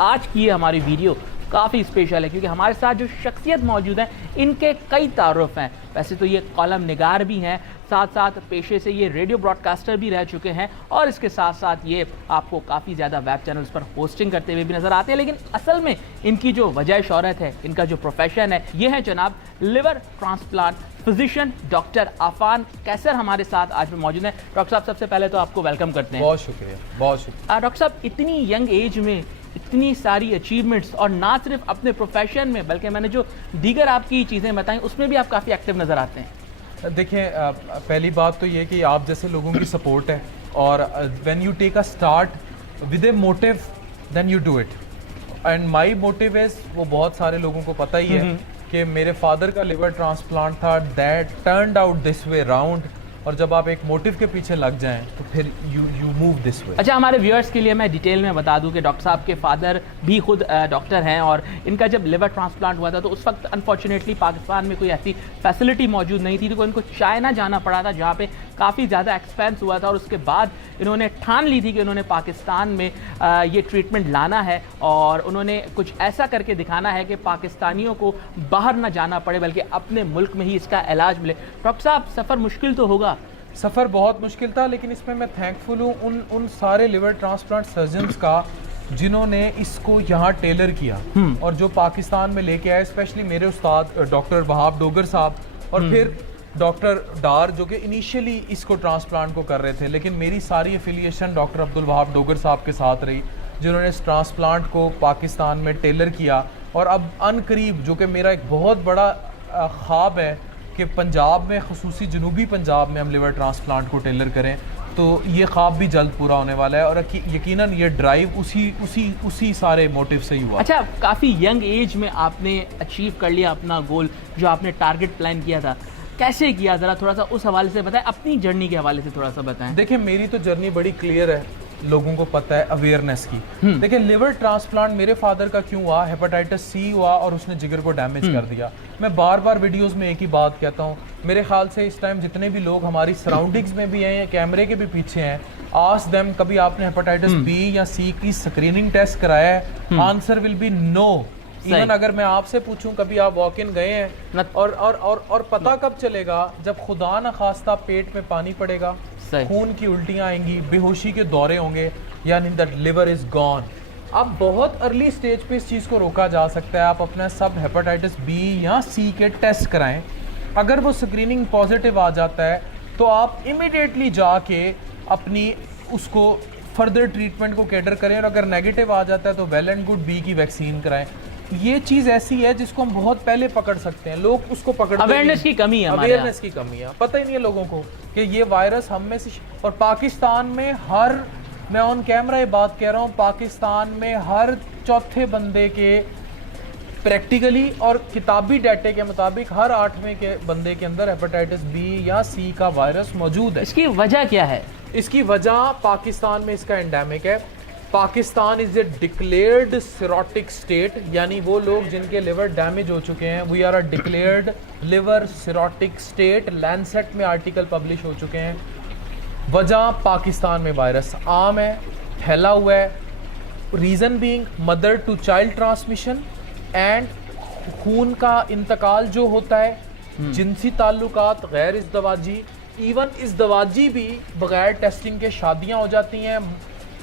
आज की ये हमारी वीडियो काफ़ी स्पेशल है क्योंकि हमारे साथ जो शख्सियत मौजूद हैं इनके कई तारुफ हैं। वैसे तो ये कॉलम निगार भी हैं, साथ साथ पेशे से ये रेडियो ब्रॉडकास्टर भी रह चुके हैं और इसके साथ साथ ये आपको काफ़ी ज़्यादा वेब चैनल्स पर होस्टिंग करते हुए भी नज़र आते हैं। लेकिन असल में इनकी जो वजह शोहरत है, इनका जो प्रोफेशन है, ये है जनाब liver transplant physician doctor Afan कैसर हमारे साथ आज में मौजूद हैं। डॉक्टर साहब, सबसे पहले तो आपको वेलकम करते हैं। बहुत शुक्रिया, बहुत शुक्रिया। डॉक्टर साहब, इतनी यंग एज में इतनी सारी अचीवमेंट्स और ना सिर्फ अपने प्रोफेशन में बल्कि मैंने जो दीगर आपकी चीज़ें बताई उसमें भी आप काफ़ी एक्टिव नज़र आते हैं। देखिए, पहली बात तो ये कि आप जैसे लोगों की सपोर्ट है और when you take a start with a motive then you do it. And my motive is, वो बहुत सारे लोगों को पता ही है कि मेरे फादर का लिवर ट्रांसप्लांट था, that turned out this way round. और जब आप एक मोटिव के पीछे लग जाएं तो फिर यू मूव दिस वे। अच्छा, हमारे व्यूअर्स के लिए मैं डिटेल में बता दूं कि डॉक्टर साहब के फादर भी खुद डॉक्टर हैं और इनका जब लिवर ट्रांसप्लांट हुआ था तो उस वक्त अनफॉर्चुनेटली पाकिस्तान में कोई ऐसी फैसिलिटी मौजूद नहीं थी, तो इनको चाइना जाना पड़ा था जहाँ पे काफ़ी ज़्यादा एक्सपेंस हुआ था और उसके बाद इन्होंने ठान ली थी कि उन्होंने पाकिस्तान में ये ट्रीटमेंट लाना है और उन्होंने कुछ ऐसा करके दिखाना है कि पाकिस्तानियों को बाहर ना जाना पड़े बल्कि अपने मुल्क में ही इसका इलाज मिले। डॉक्टर साहब, सफ़र मुश्किल तो होगा? सफ़र बहुत मुश्किल था, लेकिन इसमें मैं थैंकफुल हूँ उन सारे लिवर ट्रांसप्लांट सर्जन्स का जिन्होंने इसको यहाँ टेलर किया और जो पाकिस्तान में लेके आए, स्पेशली मेरे उस्ताद डॉक्टर वहाब डोगर साहब और फिर डॉक्टर डार जो कि इनिशियली इसको ट्रांसप्लांट को कर रहे थे, लेकिन मेरी सारी एफिलिएशन डॉक्टर अब्दुल वहाब डोगर साहब के साथ रही जिन्होंने इस ट्रांसप्लांट को पाकिस्तान में टेलर किया। और अब अनकरीब, जो कि मेरा एक बहुत बड़ा ख्वाब है कि पंजाब में, ख़ुसूसी जनूबी पंजाब में हम लिवर ट्रांसप्लांट को टेलर करें, तो ये ख्वाब भी जल्द पूरा होने वाला है और यकीनन ये ड्राइव उसी सारे मोटिव से ही हुआ। अच्छा, काफ़ी यंग एज में आपने अचीव कर लिया अपना गोल, जो आपने टारगेट प्लान किया था, कैसे किया? ज़रा थोड़ा सा उस हवाले से बताएं, अपनी जर्नी के हवाले से थोड़ा सा बताएं। देखिए, मेरी तो जर्नी बड़ी क्लियर है, लोगों को पता है अवेयरनेस की। देखिए, लिवर ट्रांसप्लांट मेरे फादर का क्यों हुआ? हेपेटाइटिस सी हुआ और उसने जिगर को डैमेज कर दिया। मैं बार बार वीडियोस में एक ही बात कहता हूँ, मेरे ख्याल से इस टाइम जितने भी लोग हमारी सराउंडिंग्स में भी हैं या कैमरे के भी पीछे हैं, आस्क देम कभी आपने हेपेटाइटिस बी या सी की स्क्रीनिंग टेस्ट कराया है? Answer will be no. Even अगर मैं आपसे पूछूं कभी आप वॉक इन गए हैं और पता कब चलेगा? जब खुदा न खास्ता पेट में पानी पड़ेगा, खून की उल्टियां आएंगी, बेहोशी के दौरे होंगे, यानी दैट लिवर इज गॉन। अब बहुत अर्ली स्टेज पे इस चीज़ को रोका जा सकता है। आप अपना सब हेपेटाइटिस बी या सी के टेस्ट कराएं, अगर वो स्क्रीनिंग पॉजिटिव आ जाता है तो आप इमीडिएटली जाके अपनी उसको फर्दर ट्रीटमेंट को कैटर करें और अगर नेगेटिव आ जाता है तो वेल एंड गुड बी की वैक्सीन कराएं। ये चीज़ ऐसी है जिसको हम बहुत पहले पकड़ सकते हैं, लोग उसको पकड़ते नहीं। अवेयरनेस की कमी है, अवेयरनेस की कमी है, पता ही नहीं है लोगों को कि ये वायरस हम में से। और पाकिस्तान में मैं ऑन कैमरा ये बात कह रहा हूँ, पाकिस्तान में हर चौथे बंदे के प्रैक्टिकली और किताबी डाटे के मुताबिक हर 8वें के बंदे के अंदर हेपेटाइटिस बी या सी का वायरस मौजूद है। इसकी वजह क्या है? इसकी वजह पाकिस्तान में इसका एंडेमिक है। Pakistan is a declared cirrhotic state, यानी वो लोग जिनके लिवर डैमेज हो चुके हैं, we are a declared liver cirrhotic state. Lancet में आर्टिकल पब्लिश हो चुके हैं। वजह, पाकिस्तान में वायरस आम है, फैला हुआ है। Reason being mother to child transmission and खून का इंतकाल जो होता है, जिनसी ताल्लुकात गैर इज़दवाजी, इवन इज़दवाजी भी बगैर टेस्टिंग के शादियाँ हो जाती हैं।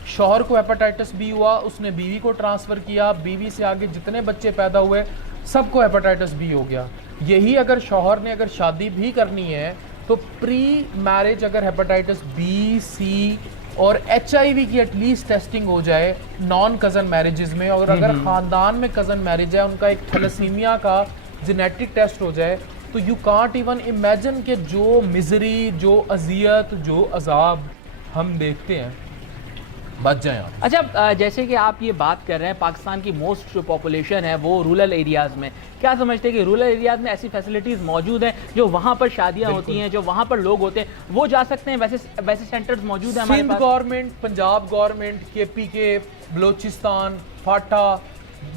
शौहर को हेपेटाइटिस बी हुआ, उसने बीवी को ट्रांसफ़र किया, बीवी से आगे जितने बच्चे पैदा हुए सबको हेपेटाइटिस बी हो गया। यही अगर शौहर ने अगर शादी भी करनी है तो प्री मैरिज अगर हेपेटाइटिस बी, सी और HIV की एटलीस्ट टेस्टिंग हो जाए नॉन कज़न मैरिजेस में, और अगर ख़ानदान में कज़न मैरिज है उनका एक थैलेसीमिया का जेनेटिक टेस्ट हो जाए, तो यू कांट इवन इमेजिन कि जो मिजरी, जो अजियत, जो अजाब हम देखते हैं, बच जाएं आप। अच्छा, जैसे कि आप ये बात कर रहे हैं, पाकिस्तान की मोस्ट जो पॉपुलेशन है वो रूरल एरियाज़ में, क्या समझते हैं कि रूरल एरियाज़ में ऐसी फैसिलिटीज़ मौजूद हैं जो वहाँ पर शादियाँ होती हैं, जो वहाँ पर लोग होते हैं, वो जा सकते हैं? वैसे सेंटर्स मौजूद हैं हमारे पास? Sindh government, Punjab government, KPK, Balochistan, FATA,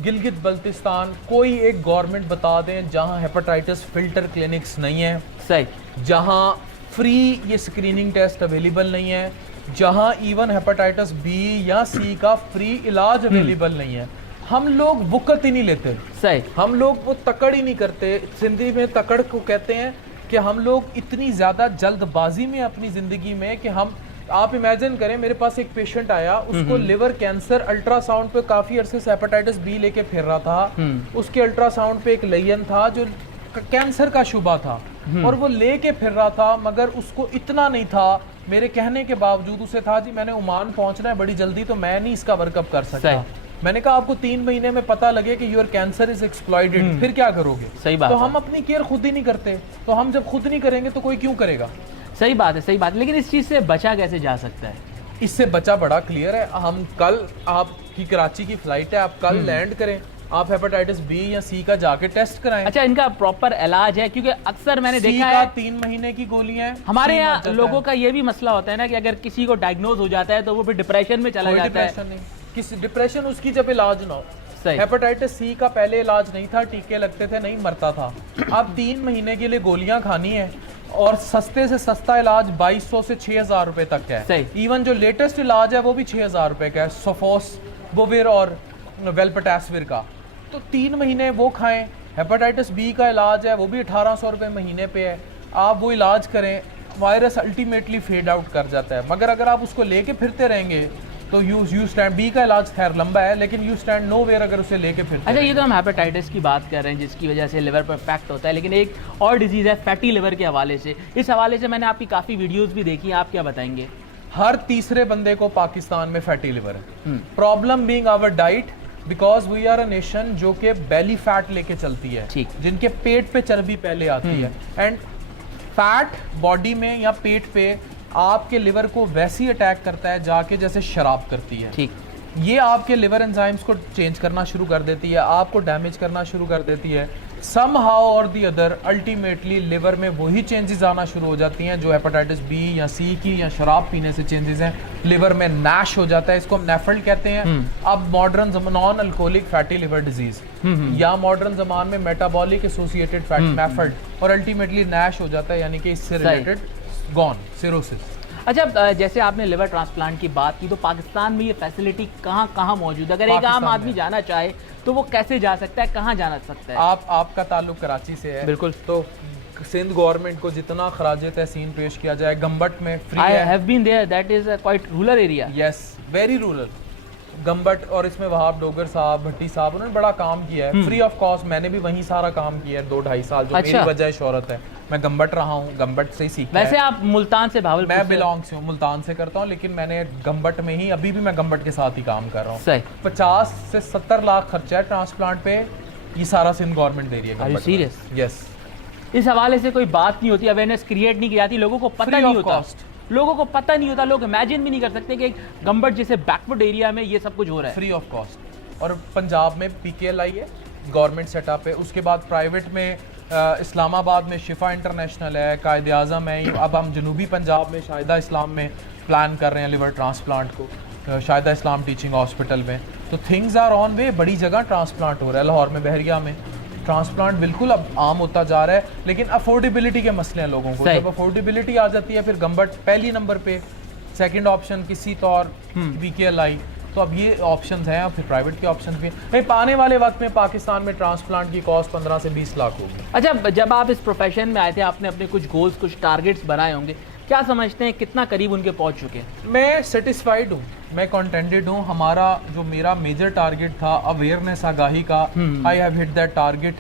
Gilgit Baltistan, कोई एक गवर्नमेंट बता दें जहाँ हेपेटाइटिस फिल्टर क्लिनिक्स नहीं है, सही, जहाँ फ्री ये स्क्रीनिंग टेस्ट अवेलेबल नहीं है, जहां इवन हेपेटाइटिस बी या सी का फ्री इलाज अवेलेबल नहीं है। हम लोग वक़्त ही नहीं लेते, सही, हम लोग वो तकड़ ही नहीं करते। सिंधी में तकड़ को कहते हैं कि हम लोग इतनी ज़्यादा जल्दबाजी में अपनी ज़िंदगी में कि हम, आप इमेजिन करें, मेरे पास एक पेशेंट आया, उसको लिवर कैंसर, अल्ट्रासाउंड पे काफ़ी अरसे से हेपेटाइटिस बी लेके फिर रहा था, उसके अल्ट्रासाउंड पे एक लयन था जो कैंसर का शुबा था और वो लेके फिर रहा था, मगर उसको इतना नहीं था, मेरे कहने के बावजूद उसे था जी मैंने ओमान पहुंचना है बड़ी जल्दी, तो मैं नहीं इसका वर्कअप कर सकता। मैंने कहा आपको 3 महीने में पता लगे कि योर कैंसर इज एक्सप्लॉइटेड, फिर क्या करोगे? सही बात तो है। हम अपनी केयर खुद ही नहीं करते, तो हम जब खुद नहीं करेंगे तो कोई क्यों करेगा? सही बात है, सही बात है। लेकिन इस चीज़ से बचा कैसे जा सकता है? इससे बचा बड़ा क्लियर है। हम कल, आपकी कराची की फ्लाइट है, आप कल लैंड करें, आप हेपेटाइटिस बी या सी का जाके टेस्ट कराएं। अच्छा, इनका प्रॉपर इलाज है? क्योंकि अक्सर मैंने देखा का है 3 महीने की गोलियां हैं। हमारे यहाँ लोगों का ये भी मसला होता है ना कि अगर किसी को डायग्नोज हो जाता है तो वो फिर डिप्रेशन में चला जाता है। डिप्रेशन नहीं, किसी डिप्रेशन उसकी जब इलाज ना हो। सही। हेपेटाइटिस सी का पहले इलाज नहीं था, टीके लगते थे, नहीं मरता था। अब 3 महीने के लिए गोलियां खानी है और सस्ते से सस्ता इलाज 2200 से 6000 रुपए तक का है। सही। इवन जो लेटेस्ट इलाज है वो भी 6000 रुपए का है, सोफोस बोविर और वेल्पटासविर का। तो 3 महीने वो खाएं। हेपेटाइटिस बी का इलाज है वो भी 1800 रुपए महीने पे है, आप वो इलाज करें। वायरस अल्टीमेटली फेड आउट कर जाता है, मगर अगर आप उसको लेके फिरते रहेंगे तो यू स्टैंड, बी का इलाज खैर लंबा है लेकिन यू स्टैंड नो वेयर अगर उसे लेके फिरते। अच्छा, ये तो हम हेपेटाइटिस की बात कर रहे हैं जिसकी वजह से लिवर पर इफेक्ट होता है, लेकिन एक और डिजीज़ है फैटी लिवर के हवाले से। इस हवाले से मैंने आपकी काफ़ी वीडियोज़ भी देखी हैं, आप क्या बताएंगे? हर तीसरे बंदे को पाकिस्तान में फैटी लिवर है। Problem being our diet, because we are a nation जो कि बेली फैट लेके चलती है, जिनके पेट पे चर्बी पहले आती है। एंड फैट बॉडी में या पेट पे आपके लिवर को वैसे ही अटैक करता है जाके जैसे शराब करती है। ठीक, ये आपके लिवर एंजाइम्स को चेंज करना शुरू कर देती है, आपको डैमेज करना शुरू कर देती है। सम हाउ और दी अदर अल्टीमेटली लिवर में वही चेंजेस आना शुरू हो जाती हैं जो हेपेटाइटिस बी या सी की या शराब पीने से चेंजेस हैं। लिवर में नैश हो जाता है, इसको हम नेफल्ट कहते हैं। अब modern non alcoholic fatty liver disease या मॉडर्न जमान में मेटाबॉलिक एसोसिएटेड फैट मैफल्ट, और अल्टीमेटली नैश हो जाता है, यानी कि इससे रिलेटेड गॉन सिरोसिस। अच्छा, जैसे आपने लिवर ट्रांसप्लांट की बात की, तो पाकिस्तान में ये फैसिलिटी कहाँ कहाँ मौजूद है? अगर एक आम आदमी जाना चाहे तो वो कैसे जा सकता है, कहाँ जाना सकता है? आपका ताल्लुक कराची से है, बिल्कुल, तो सिंध गवर्नमेंट को जितना खराज तहसीन पेश किया जाए, गम्बट में फ्री है। I have been there, that is a quite rural area. Yes, very rural. गम्बट, और इसमें वहाब डोगर साहब, भट्टी साहब, उन्होंने बड़ा काम किया है फ्री ऑफ कॉस्ट। मैंने भी वहीं सारा काम किया है 2-2.5 साल, जो मेरी वजह शोहरत है। मैं गम्बट रहा हूँ, गम्बट से ही सीखा है। वैसे आप मुल्तान से, भावलपुर मैं बिलोंग से हूँ, मुल्तान से करता हूँ, लेकिन मैंने गम्बट में ही, अभी भी मैं गम्बट के साथ ही काम कर रहा हूँ। 50 से 70 लाख खर्चा है ट्रांसप्लांट पे, ये सारा सिंध गवर्नमेंट दे रही है। सीरियस? यस। इस हवाले से कोई बात नहीं होती, अवेयरनेस क्रिएट नहीं की जाती, लोगों को पता नहीं होता, लोगों को पता नहीं होता, लोग इमेजिन भी नहीं कर सकते कि एक गम्बट जैसे बैकवर्ड एरिया में ये सब कुछ हो रहा है फ्री ऑफ कॉस्ट। और पंजाब में PKLI है, गवर्नमेंट सेटअप है। उसके बाद प्राइवेट में इस्लामाबाद में शिफा इंटरनेशनल है, कायदे आज़म है। अब हम जनूबी पंजाब में शाहिदा इस्लाम में प्लान कर रहे हैं लिवर ट्रांसप्लांट को, शाहिदा इस्लाम टीचिंग हॉस्पिटल में। तो थिंग्स आर ऑन वे, बड़ी जगह ट्रांसप्लांट हो रहा है। लाहौर में, बहरिया में ट्रांसप्लांट बिल्कुल अब आम होता जा रहा है, लेकिन अफोर्डेबिलिटी के मसले हैं लोगों को। जब अफोर्डेबिलिटी आ जाती है, फिर गम्बट पहली नंबर पे, सेकंड ऑप्शन किसी तौर PKLI। तो अब ये ऑप्शंस हैं, और फिर प्राइवेट के ऑप्शंस भी हैं। आने वाले वक्त में पाकिस्तान में ट्रांसप्लांट की कॉस्ट 15 से 20 लाख होगी। अच्छा, जब आप इस प्रोफेशन में आए थे, आपने अपने कुछ गोल्स, कुछ टारगेट्स बनाए होंगे, क्या समझते हैं कितना करीब उनके पहुंच चुके हैं? मैं सेटिस्फाइड हूँ, मैं कंटेंटेड हूँ। हमारा जो मेरा मेजर टारगेट था अवेयरनेस, आगाही का, I have hit that target.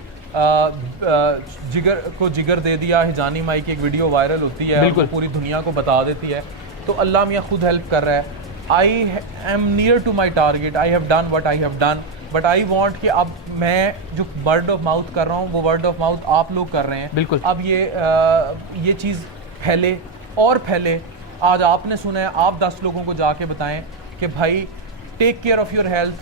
जिगर को जिगर दे दिया, हिजानी माई की एक वीडियो वायरल होती है, बिल्कुल पूरी दुनिया को बता देती है। तो अल्लाह मियाँ खुद हेल्प कर रहा है। I am near to my target, I have done what I have done, but I want कि अब मैं जो वर्ड ऑफ माउथ कर रहा हूँ वो वर्ड ऑफ माउथ आप लोग कर रहे हैं। बिल्कुल। अब ये चीज़ फैले और फैले। आज आपने सुना है, आप 10 लोगों को जाके बताएं कि भाई take care of your health,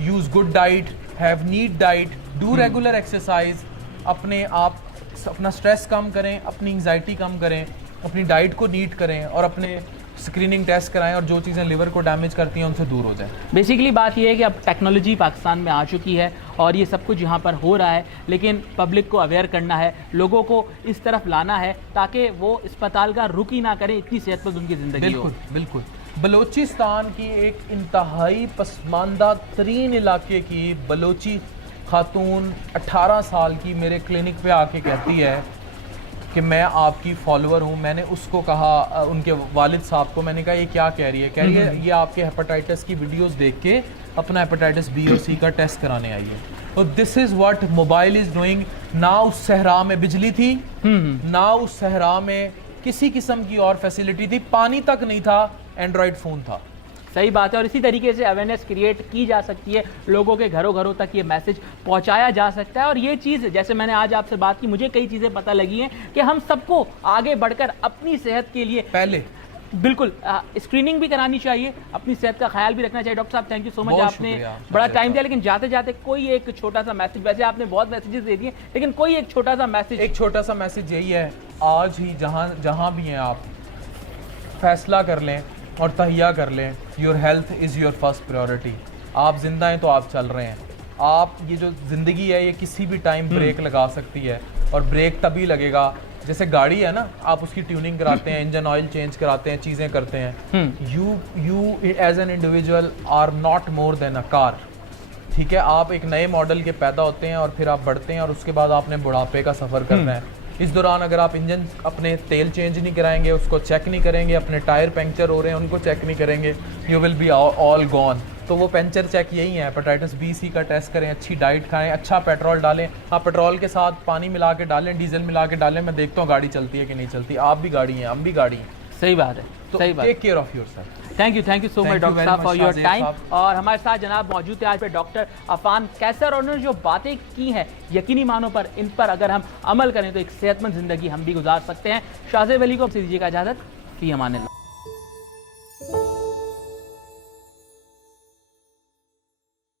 use good diet, have neat diet, do regular exercise, अपना स्ट्रेस कम करें, अपनी एंजाइटी कम करें, अपनी डाइट को नीट करें, और अपने स्क्रीनिंग टेस्ट कराएं, और जो चीज़ें लिवर को डैमेज करती हैं उनसे दूर हो जाएं। बेसिकली बात ये है कि अब टेक्नोलॉजी पाकिस्तान में आ चुकी है और ये सब कुछ यहाँ पर हो रहा है, लेकिन पब्लिक को अवेयर करना है, लोगों को इस तरफ लाना है ताकि वो अस्पताल का रुक ही ना करें, इतनी सेहतमंद उनकी ज़िंदगी हो। बिल्कुल बिल्कुल। बलूचिस्तान की एक इंतहाई पसमानदा तरीन इलाके की बलोची खातून 18 साल की मेरे क्लिनिक पे आके कहती है कि मैं आपकी फॉलोअर हूँ। मैंने उसको कहा, उनके वालिद साहब को, मैंने कहा ये क्या कह रही है? कह रही है ये आपके हेपेटाइटिस की वीडियोस देख के अपना हेपेटाइटिस बी और सी का टेस्ट कराने आई है। तो this is what mobile is doing. ना उस सहरा में बिजली थी, ना उस सहरा में किसी किस्म की और फैसिलिटी थी, पानी तक नहीं था, एंड्रॉयड फ़ोन था। सही बात है। और इसी तरीके से अवेयरनेस क्रिएट की जा सकती है, लोगों के घरों घरों तक ये मैसेज पहुंचाया जा सकता है। और ये चीज़, जैसे मैंने आज आपसे बात की, मुझे कई चीज़ें पता लगी हैं कि हम सबको आगे बढ़कर अपनी सेहत के लिए पहले बिल्कुल स्क्रीनिंग भी करानी चाहिए, अपनी सेहत का ख्याल भी रखना चाहिए। डॉक्टर साहब थैंक यू सो मच, आपने बड़ा टाइम दिया। लेकिन जाते जाते कोई एक छोटा सा मैसेज, वैसे आपने बहुत मैसेजेस दे दिए, लेकिन कोई एक छोटा सा मैसेज यही है, आज ही जहाँ भी हैं आप फैसला कर लें और तहिया कर लें, your health is your first priority. आप जिंदा हैं तो आप चल रहे हैं। आप, ये जो ज़िंदगी है ये किसी भी टाइम ब्रेक लगा सकती है, और ब्रेक तभी लगेगा जैसे गाड़ी है ना, आप उसकी ट्यूनिंग कराते हैं, इंजन ऑयल चेंज कराते हैं, चीज़ें करते हैं। You as an individual are not more than a car. ठीक है, आप एक नए मॉडल के पैदा होते हैं और फिर आप बढ़ते हैं, और उसके बाद आपने बुढ़ापे का सफ़र करना है। इस दौरान अगर आप इंजन अपने तेल चेंज नहीं कराएंगे, उसको चेक नहीं करेंगे, अपने टायर पंक्चर हो रहे हैं उनको चेक नहीं करेंगे, you will be all gone. तो वो पंक्चर चेक यही है, हेपेटाइटिस बी सी का टेस्ट करें, अच्छी डाइट खाएं, अच्छा पेट्रोल डालें। आप पेट्रोल के साथ पानी मिला के डालें, डीजल मिला के डालें, मैं देखता हूँ गाड़ी चलती है कि नहीं चलती। आप भी गाड़ी हैं, हम भी गाड़ी हैं। सही बात है, तो सही बात। Take care of yourself. Thank you so much doctor साहब फॉर योर टाइम। और हमारे साथ जनाब मौजूद है आज पे डॉक्टर अफान कैसर, और उन्होंने जो बातें की हैं यकीनी मानों पर, इन पर अगर हम अमल करें तो एक सेहतमंद जिंदगी हम भी गुजार सकते हैं। शाहजेब अली को दीजिएगा इजाजत, फी अमान अल्लाह।